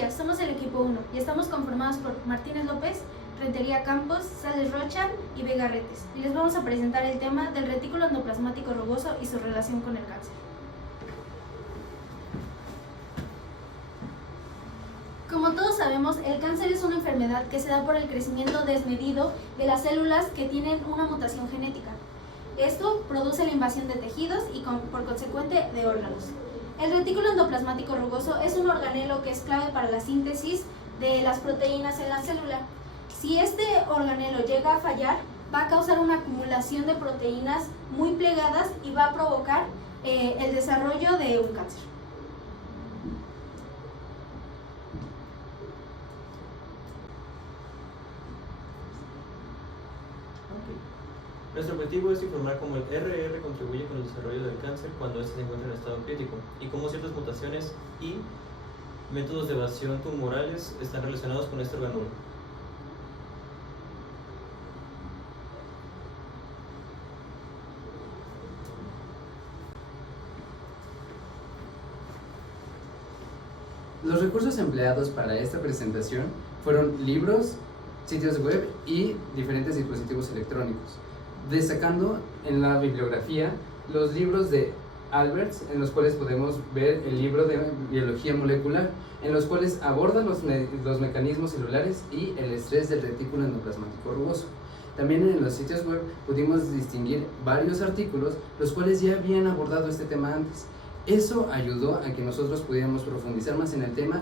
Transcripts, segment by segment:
días, somos el equipo 1 y estamos conformados por Martínez López, Rentería Campos, Sales Rocha y Vega Retes. Y les vamos a presentar el tema del retículo endoplasmático rugoso y su relación con el cáncer. Como todos sabemos, el cáncer es una enfermedad que se da por el crecimiento desmedido de las células que tienen una mutación genética. Esto produce la invasión de tejidos y por consecuente de órganos. El retículo endoplasmático rugoso es un organelo que es clave para la síntesis de las proteínas en la célula. Si este organelo llega a fallar, va a causar una acumulación de proteínas muy plegadas y va a provocar el desarrollo de un cáncer. Nuestro objetivo es informar cómo el RR contribuye con el desarrollo del cáncer cuando éste se encuentra en estado crítico y cómo ciertas mutaciones y métodos de evasión tumorales están relacionados con este organulo. Los recursos empleados para esta presentación fueron libros, sitios web y diferentes dispositivos electrónicos, destacando en la bibliografía los libros de Alberts, en los cuales podemos ver el libro de biología molecular, en los cuales aborda los mecanismos celulares y el estrés del retículo endoplasmático rugoso. También en los sitios web pudimos distinguir varios artículos, los cuales ya habían abordado este tema antes. Eso ayudó a que nosotros pudiéramos profundizar más en el tema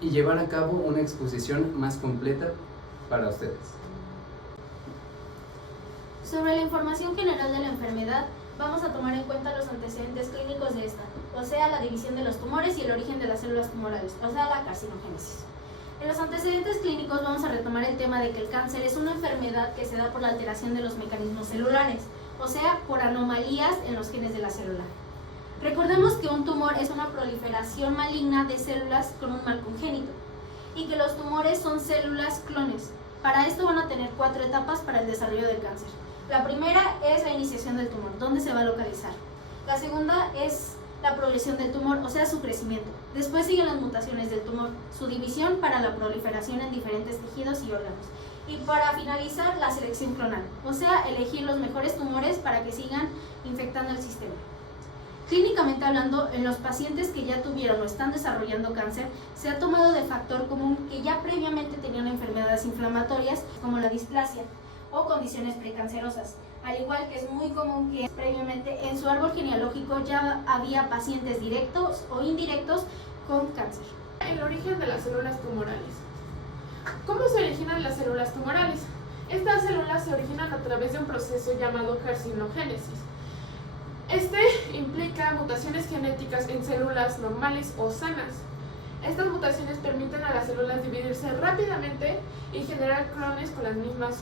y llevar a cabo una exposición más completa para ustedes. Sobre la información general de la enfermedad, vamos a tomar en cuenta los antecedentes clínicos de esta, o sea, la división de los tumores y el origen de las células tumorales, o sea, la carcinogénesis. En los antecedentes clínicos vamos a retomar el tema de que el cáncer es una enfermedad que se da por la alteración de los mecanismos celulares, o sea, por anomalías en los genes de la célula. Recordemos que un tumor es una proliferación maligna de células con un mal congénito y que los tumores son células clones. Para esto van a tener 4 etapas para el desarrollo del cáncer. La primera es la iniciación del tumor, ¿dónde se va a localizar? La segunda es la progresión del tumor, o sea, su crecimiento. Después siguen las mutaciones del tumor, su división para la proliferación en diferentes tejidos y órganos. Y para finalizar, la selección clonal, o sea, elegir los mejores tumores para que sigan infectando el sistema. Clínicamente hablando, en los pacientes que ya tuvieron o están desarrollando cáncer, se ha tomado de factor común que ya previamente tenían enfermedades inflamatorias como la displasia o condiciones precancerosas, al igual que es muy común que previamente en su árbol genealógico ya había pacientes directos o indirectos con cáncer. El origen de las células tumorales. ¿Cómo se originan las células tumorales? Estas células se originan a través de un proceso llamado carcinogénesis. Este implica mutaciones genéticas en células normales o sanas. Estas mutaciones permiten a las células dividirse rápidamente y generar clones con las mismas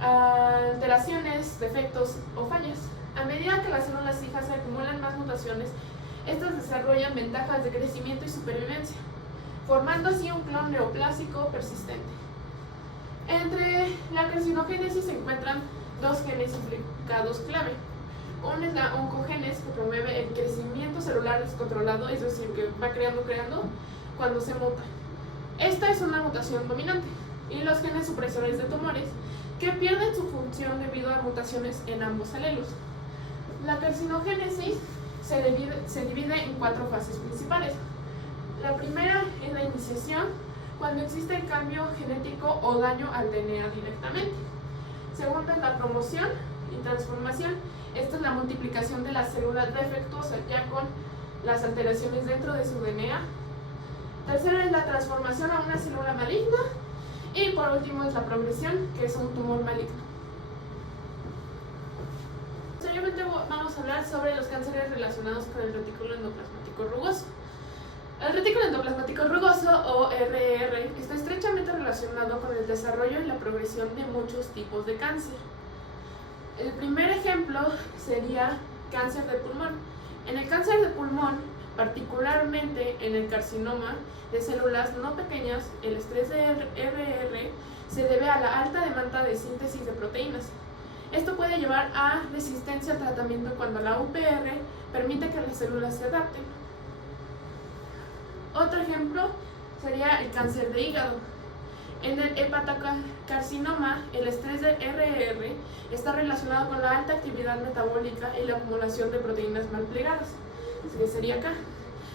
alteraciones, defectos o fallas. A medida que las células hijas acumulan más mutaciones, estas desarrollan ventajas de crecimiento y supervivencia, formando así un clon neoplásico persistente. Entre la carcinogénesis se encuentran 2 genes implicados clave. Uno es la oncogénesis, que promueve el crecimiento celular descontrolado, es decir, que va creando cuando se muta. Esta es una mutación dominante. Y los genes supresores de tumores, que pierden su función debido a mutaciones en ambos alelos. La carcinogénesis se divide en 4 fases principales. La primera es la iniciación, cuando existe el cambio genético o daño al DNA directamente. Segunda es la promoción y transformación. Esta es la multiplicación de la célula defectuosa ya con las alteraciones dentro de su DNA. Tercera es la transformación a una célula maligna. Y por último es la progresión, que es un tumor maligno. Posteriormente vamos a hablar sobre los cánceres relacionados con el retículo endoplasmático rugoso. El retículo endoplasmático rugoso, o RR, está estrechamente relacionado con el desarrollo y la progresión de muchos tipos de cáncer. El primer ejemplo sería cáncer de pulmón. En el cáncer de pulmón, particularmente en el carcinoma de células no pequeñas, el estrés de RR se debe a la alta demanda de síntesis de proteínas. Esto puede llevar a resistencia al tratamiento cuando la UPR permite que las células se adapten. Otro ejemplo sería el cáncer de hígado. En el hepatocarcinoma, el estrés del RR está relacionado con la alta actividad metabólica y la acumulación de proteínas mal plegadas, que sería acá.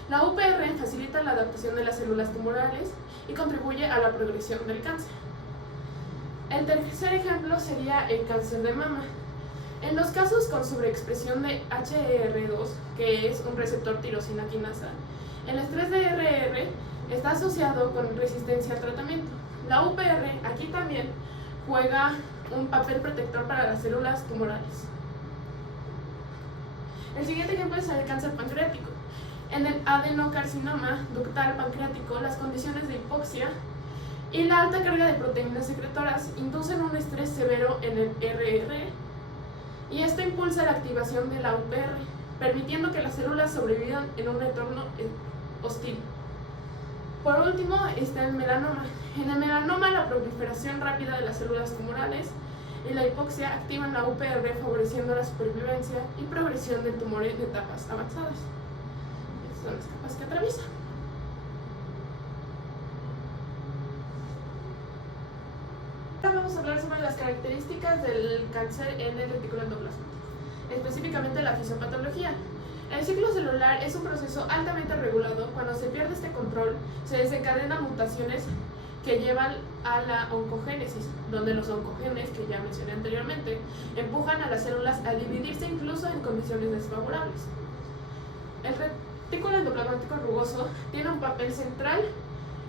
La UPR facilita la adaptación de las células tumorales y contribuye a la progresión del cáncer. El tercer ejemplo sería el cáncer de mama. En los casos con sobreexpresión de HER2, que es un receptor tirosina quinasa, el estrés de RR está asociado con resistencia al tratamiento. La UPR aquí también juega un papel protector para las células tumorales. El siguiente ejemplo es el cáncer pancreático. En el adenocarcinoma ductal pancreático, las condiciones de hipoxia y la alta carga de proteínas secretoras inducen un estrés severo en el RR, y esto impulsa la activación de la UPR, permitiendo que las células sobrevivan en un entorno hostil. Por último está el melanoma. En el melanoma, la proliferación rápida de las células tumorales y la hipoxia activan la UPR, favoreciendo la supervivencia y progresión del tumor en etapas avanzadas. Estas son las capas que atraviesa. Ahora vamos a hablar sobre las características del cáncer en el retículo endoplasmático, específicamente la fisiopatología. El ciclo celular es un proceso altamente regulado. Cuando se pierde este control, se desencadenan mutaciones que llevan a la oncogénesis, donde los oncogenes, que ya mencioné anteriormente, empujan a las células a dividirse incluso en condiciones desfavorables. El retículo endoplasmático rugoso tiene un papel central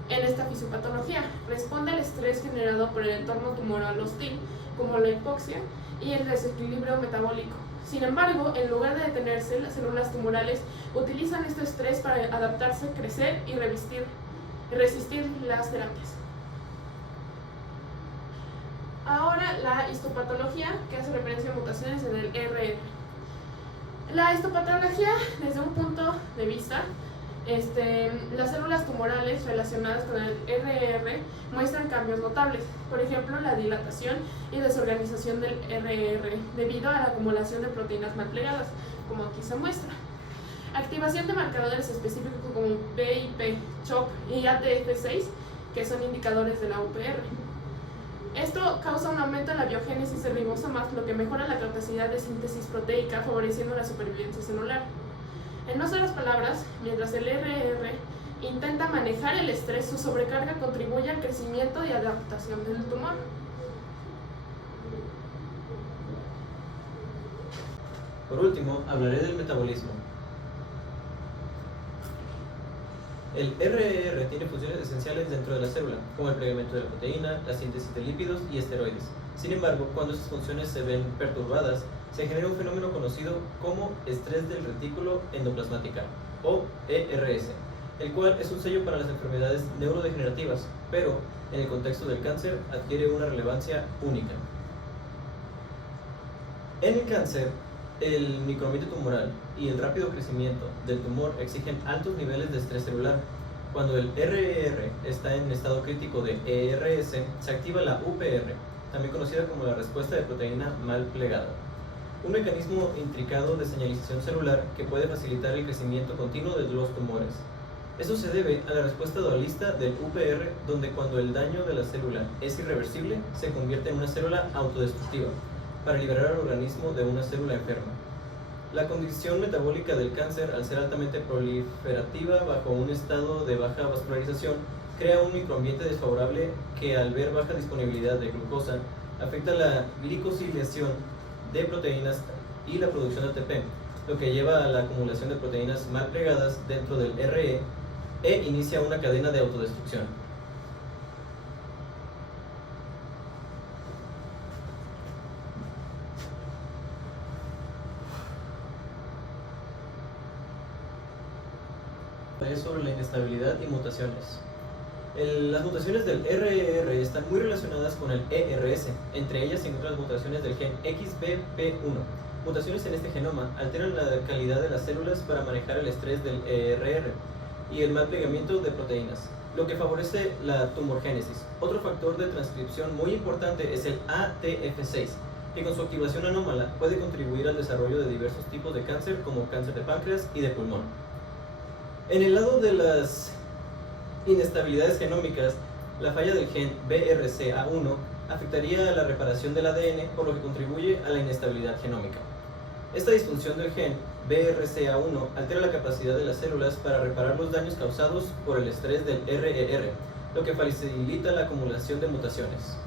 en esta fisiopatología. Responde al estrés generado por el entorno tumoral hostil, como la hipoxia y el desequilibrio metabólico. Sin embargo, en lugar de detenerse, las células tumorales utilizan este estrés para adaptarse, crecer y resistir las terapias. Ahora la histopatología, que hace referencia a mutaciones en el RR. La histopatología, desde un punto de vista, las células tumorales relacionadas con el RR muestran cambios notables. Por ejemplo, la dilatación y desorganización del RR debido a la acumulación de proteínas mal plegadas, como aquí se muestra. Activación de marcadores específicos como BIP, CHOP y ATF6, que son indicadores de la UPR. Esto causa un aumento en la biogénesis de ribosomas, lo que mejora la capacidad de síntesis proteica, favoreciendo la supervivencia celular. En otras palabras, mientras el RR intenta manejar el estrés, su sobrecarga contribuye al crecimiento y adaptación del tumor. Por último, hablaré del metabolismo. El RR tiene funciones esenciales dentro de la célula, como el plegamiento de la proteína, la síntesis de lípidos y esteroides. Sin embargo, cuando esas funciones se ven perturbadas, se genera un fenómeno conocido como estrés del retículo endoplasmático, o ERS, el cual es un sello para las enfermedades neurodegenerativas, pero en el contexto del cáncer adquiere una relevancia única. En el cáncer, el microambiente tumoral y el rápido crecimiento del tumor exigen altos niveles de estrés celular. Cuando el RR está en estado crítico de ERS, se activa la UPR, también conocida como la respuesta de proteína mal plegada, un mecanismo intricado de señalización celular que puede facilitar el crecimiento continuo de los tumores. Esto se debe a la respuesta dualista del UPR, donde cuando el daño de la célula es irreversible, se convierte en una célula autodestructiva, para liberar al organismo de una célula enferma. La condición metabólica del cáncer, al ser altamente proliferativa bajo un estado de baja vascularización, crea un microambiente desfavorable que, al ver baja disponibilidad de glucosa, afecta la glicosilación de proteínas y la producción de ATP, lo que lleva a la acumulación de proteínas mal plegadas dentro del RE e inicia una cadena de autodestrucción. Sobre la inestabilidad y mutaciones. Las mutaciones del RR están muy relacionadas con el ERS. Entre ellas se encuentran las mutaciones del gen XBP1. Mutaciones en este genoma alteran la calidad de las células para manejar el estrés del ERR y el mal plegamiento de proteínas, lo que favorece la tumorgénesis. Otro factor de transcripción muy importante es el ATF6, que con su activación anómala puede contribuir al desarrollo de diversos tipos de cáncer, como cáncer de páncreas y de pulmón. En el lado de las inestabilidades genómicas, la falla del gen BRCA1 afectaría a la reparación del ADN, por lo que contribuye a la inestabilidad genómica. Esta disfunción del gen BRCA1 altera la capacidad de las células para reparar los daños causados por el estrés del RER, lo que facilita la acumulación de mutaciones.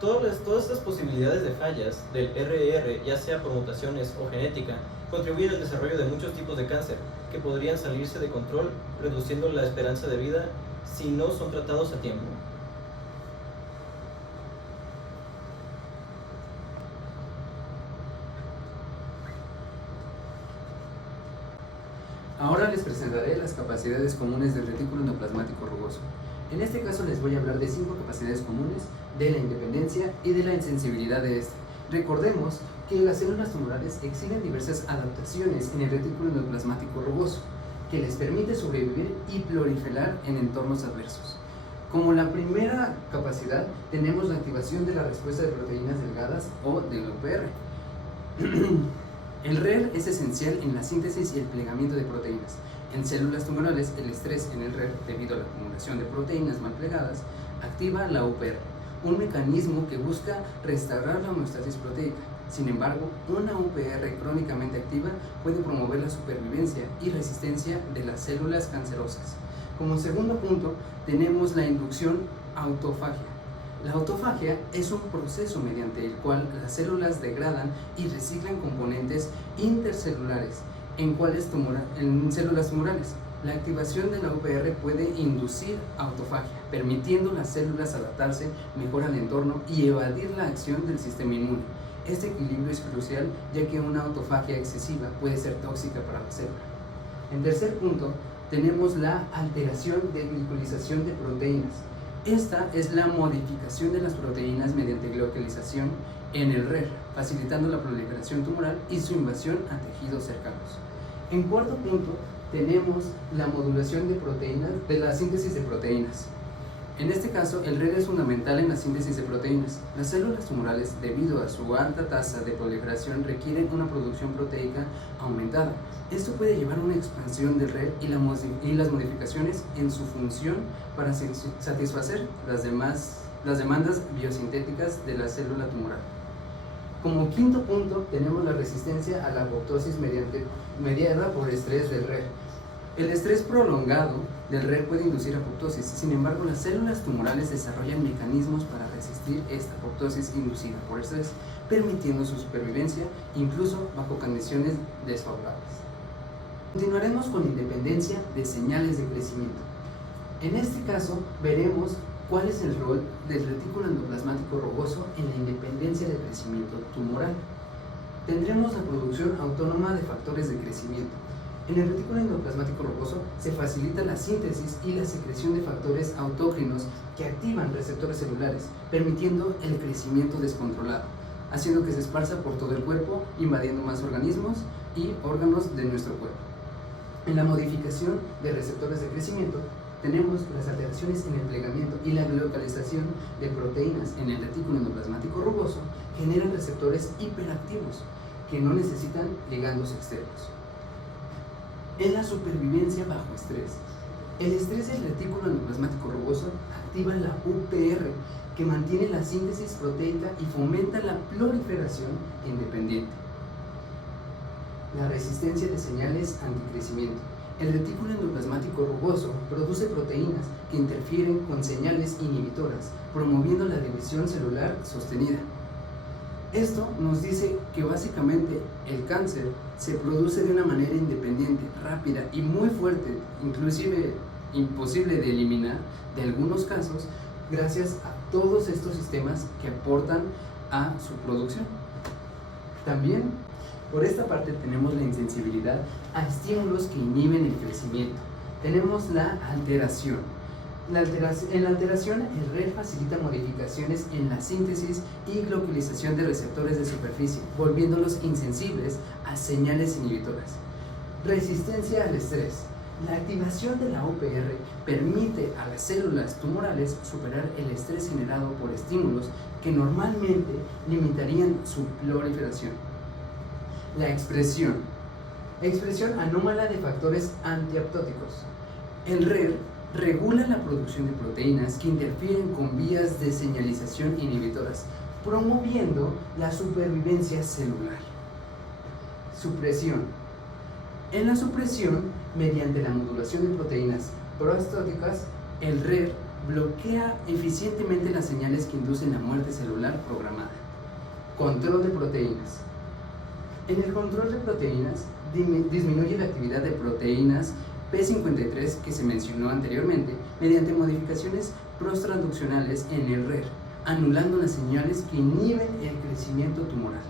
Todas estas posibilidades de fallas del RER, ya sea por mutaciones o genética, contribuyen al desarrollo de muchos tipos de cáncer que podrían salirse de control, reduciendo la esperanza de vida si no son tratados a tiempo. Ahora les presentaré las capacidades comunes del retículo endoplasmático rugoso. En este caso les voy a hablar de 5 capacidades comunes de la independencia y de la insensibilidad de este. Recordemos que las células tumorales exhiben diversas adaptaciones en el retículo endoplasmático rugoso que les permite sobrevivir y proliferar en entornos adversos. Como la primera capacidad tenemos la activación de la respuesta de proteínas delgadas o del UPR. El RER es esencial en la síntesis y el plegamiento de proteínas. En células tumorales, el estrés en el RER, debido a la acumulación de proteínas mal plegadas, activa la UPR, un mecanismo que busca restaurar la homeostasis proteica. Sin embargo, una UPR crónicamente activa puede promover la supervivencia y resistencia de las células cancerosas. Como segundo punto, tenemos la inducción autofagia. La autofagia es un proceso mediante el cual las células degradan y reciclan componentes intercelulares en células tumorales. La activación de la UPR puede inducir autofagia, permitiendo a las células adaptarse mejor al entorno y evadir la acción del sistema inmune. Este equilibrio es crucial, ya que una autofagia excesiva puede ser tóxica para la célula. En tercer punto, tenemos la alteración de glicolización de proteínas. Esta es la modificación de las proteínas mediante glicolización en el RER, facilitando la proliferación tumoral y su invasión a tejidos cercanos. En cuarto punto, tenemos la modulación de proteínas, de la síntesis de proteínas. En este caso, el RER es fundamental en la síntesis de proteínas. Las células tumorales, debido a su alta tasa de proliferación, requieren una producción proteica aumentada. Esto puede llevar a una expansión del RER y las modificaciones en su función para satisfacer las demandas biosintéticas de la célula tumoral. Como quinto punto, tenemos la resistencia a la apoptosis mediada por estrés del RER. El estrés prolongado del RER puede inducir apoptosis. Sin embargo, las células tumorales desarrollan mecanismos para resistir esta apoptosis inducida por estrés, permitiendo su supervivencia incluso bajo condiciones desfavorables. Continuaremos con independencia de señales de crecimiento. En este caso, veremos cuál es el rol del retículo endoplasmático rugoso en la independencia del crecimiento tumoral. Tendremos la producción autónoma de factores de crecimiento. En el retículo endoplasmático rugoso se facilita la síntesis y la secreción de factores autócrinos que activan receptores celulares, permitiendo el crecimiento descontrolado, haciendo que se esparza por todo el cuerpo, invadiendo más organismos y órganos de nuestro cuerpo. En la modificación de receptores de crecimiento, tenemos las alteraciones en el plegamiento y la localización de proteínas en el retículo endoplasmático rugoso generan receptores hiperactivos que no necesitan ligandos externos. En la supervivencia bajo estrés, el estrés del retículo endoplasmático rugoso activa la UPR, que mantiene la síntesis proteica y fomenta la proliferación independiente. La resistencia de señales anticrecimiento. El retículo endoplasmático rugoso produce proteínas que interfieren con señales inhibitoras, promoviendo la división celular sostenida. Esto nos dice que básicamente el cáncer se produce de una manera independiente, rápida y muy fuerte, inclusive imposible de eliminar de algunos casos, gracias a todos estos sistemas que aportan a su producción. También, por esta parte, tenemos la insensibilidad a estímulos que inhiben el crecimiento. Tenemos la alteración. En la alteración, el RER facilita modificaciones en la síntesis y localización de receptores de superficie, volviéndolos insensibles a señales inhibitoras. Resistencia al estrés. La activación de la UPR permite a las células tumorales superar el estrés generado por estímulos que normalmente limitarían su proliferación. La expresión anómala de factores antiaptóticos. El RER regula la producción de proteínas que interfieren con vías de señalización inhibitoras, promoviendo la supervivencia celular. Supresión. En la supresión, mediante la modulación de proteínas proastóticas, el RER bloquea eficientemente las señales que inducen la muerte celular programada. Control de proteínas. En el control de proteínas, disminuye la actividad de proteínas P53 que se mencionó anteriormente mediante modificaciones prostransduccionales en el RER, anulando las señales que inhiben el crecimiento tumoral.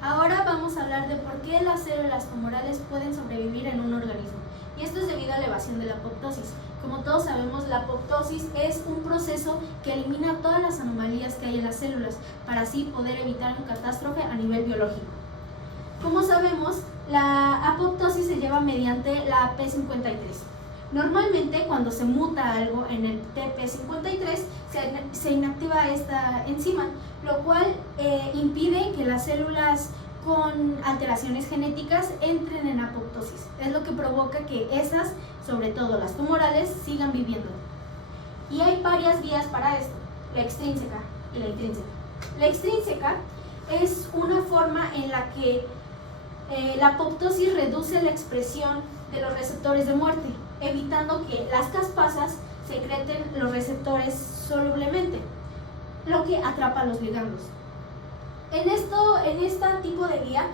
Ahora vamos a hablar de por qué las células tumorales pueden sobrevivir en un organismo. Y esto es debido a la evasión de la apoptosis. Como todos sabemos, la apoptosis es un proceso que elimina todas las anomalías que hay en las células para así poder evitar una catástrofe a nivel biológico. Como sabemos, la apoptosis se lleva mediante la P53. Normalmente, cuando se muta algo en el TP53, se inactiva esta enzima, lo cual impide que las células con alteraciones genéticas entren en apoptosis. Es lo que provoca que esas, sobre todo las tumorales, sigan viviendo. Y hay varias vías para esto: la extrínseca y la intrínseca. La extrínseca es una forma en la que la apoptosis reduce la expresión de los receptores de muerte, evitando que las caspasas secreten los receptores solublemente, lo que atrapa los ligandos. En este tipo de vía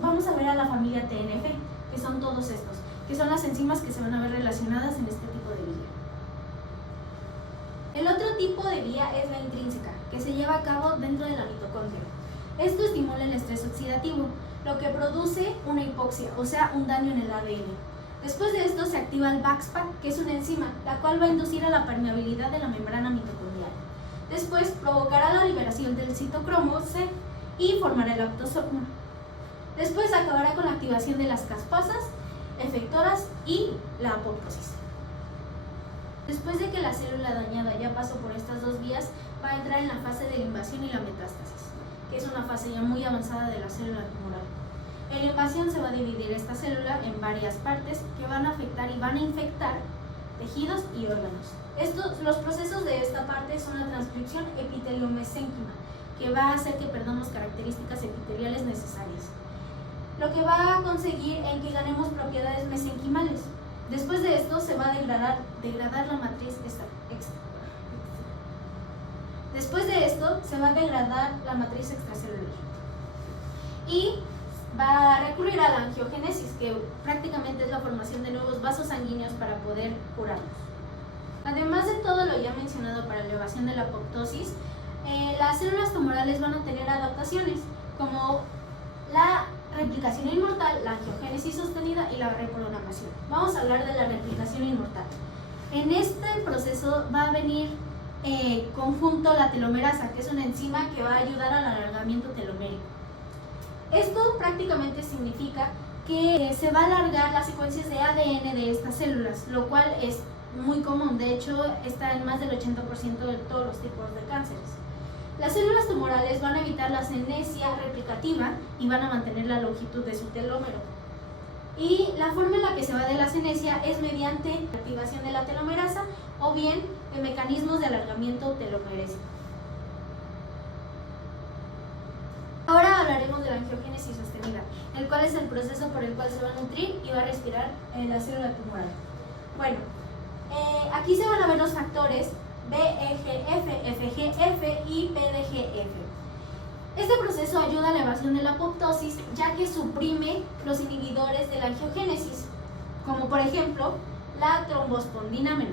vamos a ver a la familia TNF, que son todos estos, que son las enzimas que se van a ver relacionadas en este tipo de vía. El otro tipo de vía es la intrínseca, que se lleva a cabo dentro de la mitocondria. Esto estimula el estrés oxidativo, lo que produce una hipoxia, o sea, un daño en el ADN. Después de esto se activa el VAXPAC, que es una enzima, la cual va a inducir a la permeabilidad de la membrana mitocondrial. Después provocará la liberación del citocromo C y formará el aptosoma. Después acabará con la activación de las caspasas efectoras y la apoptosis. Después de que la célula dañada ya pasó por estas dos vías, va a entrar en la fase de la invasión y la metástasis, que es una fase ya muy avanzada de la célula tumoral. En la invasión se va a dividir esta célula en varias partes que van a afectar y van a infectar tejidos y órganos. Los procesos de esta parte son la transcripción epiteliomesénquima, que va a hacer que perdamos características epiteliales necesarias, lo que va a conseguir en que ganemos propiedades mesenquimales. Después de esto se va a degradar la matriz extracelular y va a recurrir a la angiogénesis, que prácticamente es la formación de nuevos vasos sanguíneos para poder curarlos. Además de todo lo ya mencionado para la elevación de la apoptosis, las células tumorales van a tener adaptaciones como la replicación inmortal, la angiogénesis sostenida y la reprogramación. Vamos a hablar de la replicación inmortal. En este proceso va a venir conjunto la telomerasa, que es una enzima que va a ayudar al alargamiento telomérico. Esto prácticamente significa que se va a alargar las secuencias de ADN de estas células, lo cual es muy común. De hecho, está en más del 80% de todos los tipos de cánceres. Las células tumorales van a evitar la senescencia replicativa y van a mantener la longitud de su telómero. Y la forma en la que se va de la senescencia es mediante la activación de la telomerasa o bien de mecanismos de alargamiento telomerésico. Ahora hablaremos de la angiogénesis sostenida, el cual es el proceso por el cual se va a nutrir y va a respirar la célula tumoral. Bueno, aquí se van a ver los factores BEGF, FGF y PDGF. Este proceso ayuda a la evasión de la apoptosis, ya que suprime los inhibidores de la angiogénesis, como por ejemplo la trombospondina -1.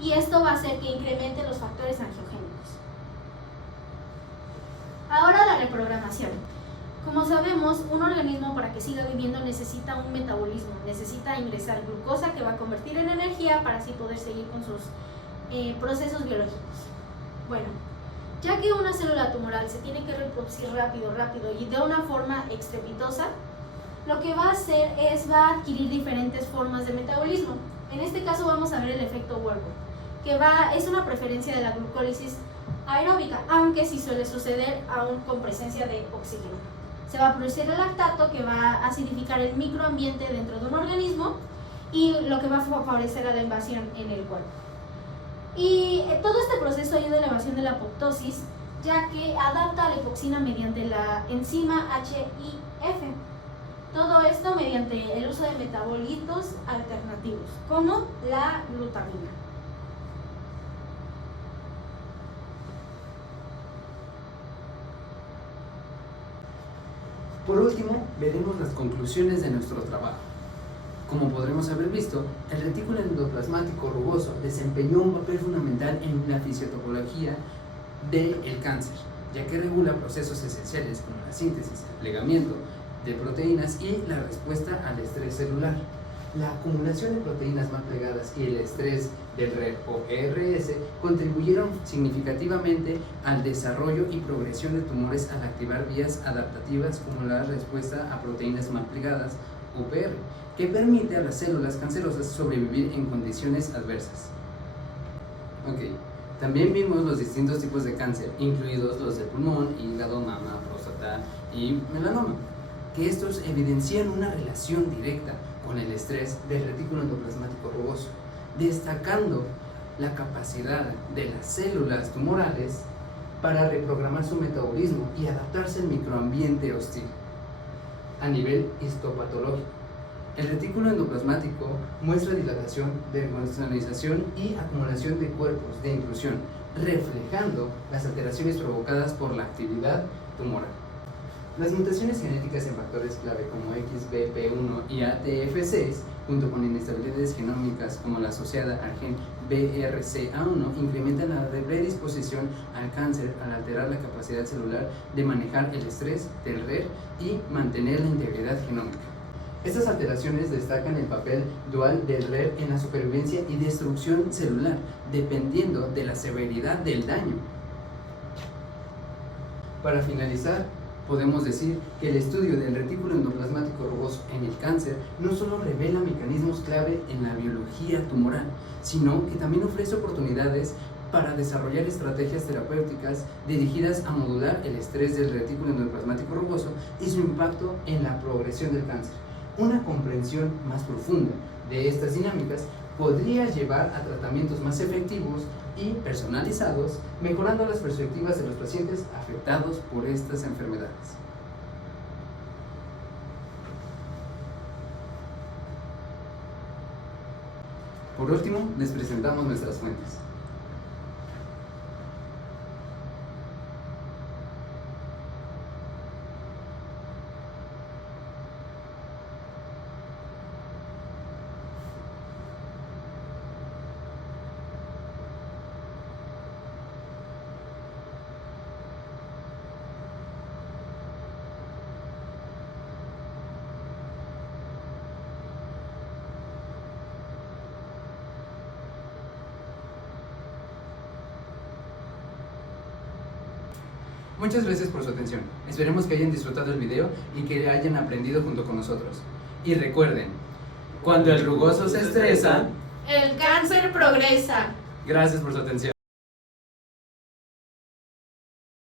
Y esto va a hacer que incremente los factores angiogénicos. Ahora la reprogramación. Como sabemos, un organismo para que siga viviendo necesita un metabolismo, necesita ingresar glucosa que va a convertir en energía para así poder seguir con sus procesos biológicos. Bueno, ya que una célula tumoral se tiene que reproducir rápido y de una forma estrepitosa, lo que va a hacer va a adquirir diferentes formas de metabolismo. En este caso vamos a ver el efecto Warburg, que es una preferencia de la glucólisis aeróbica, aunque sí suele suceder aún con presencia de oxígeno. Se va a producir el lactato, que va a acidificar el microambiente dentro de un organismo y lo que va a favorecer a la invasión en el cuerpo. Y todo este proceso ayuda a la evasión de la apoptosis, ya que adapta a la hipoxina mediante la enzima HIF. Todo esto mediante el uso de metabolitos alternativos, como la glutamina. Por último, veremos las conclusiones de nuestro trabajo. Como podremos haber visto, el retículo endoplasmático rugoso desempeñó un papel fundamental en la fisiopatología del cáncer, ya que regula procesos esenciales como la síntesis, el plegamiento de proteínas y la respuesta al estrés celular. La acumulación de proteínas mal plegadas y el estrés del RER o ERS contribuyeron significativamente al desarrollo y progresión de tumores al activar vías adaptativas como la respuesta a proteínas mal plegadas, UPR, que permite a las células cancerosas sobrevivir en condiciones adversas. También vimos los distintos tipos de cáncer, incluidos los de pulmón, hígado, mama, próstata y melanoma, que estos evidencian una relación directa con el estrés del retículo endoplasmático rugoso, destacando la capacidad de las células tumorales para reprogramar su metabolismo y adaptarse al microambiente hostil. A nivel histopatológico, el retículo endoplasmático muestra dilatación, desgonalización y acumulación de cuerpos de inclusión, reflejando las alteraciones provocadas por la actividad tumoral. Las mutaciones genéticas en factores clave como XBP1 y ATF6, junto con inestabilidades genómicas como la asociada al gen BRCA1, incrementan la predisposición al cáncer al alterar la capacidad celular de manejar el estrés del RER y mantener la integridad genómica. Estas alteraciones destacan el papel dual del RER en la supervivencia y destrucción celular, dependiendo de la severidad del daño. Para finalizar, podemos decir que el estudio del retículo endoplasmático rugoso en el cáncer no solo revela mecanismos clave en la biología tumoral, sino que también ofrece oportunidades para desarrollar estrategias terapéuticas dirigidas a modular el estrés del retículo endoplasmático rugoso y su impacto en la progresión del cáncer. Una comprensión más profunda de estas dinámicas podría llevar a tratamientos más efectivos y personalizados, mejorando las perspectivas de los pacientes afectados por estas enfermedades. Por último, les presentamos nuestras fuentes. Muchas gracias por su atención. Esperemos que hayan disfrutado el video y que hayan aprendido junto con nosotros. Y recuerden, cuando el rugoso se estresa, El cáncer progresa. gracias por su atención.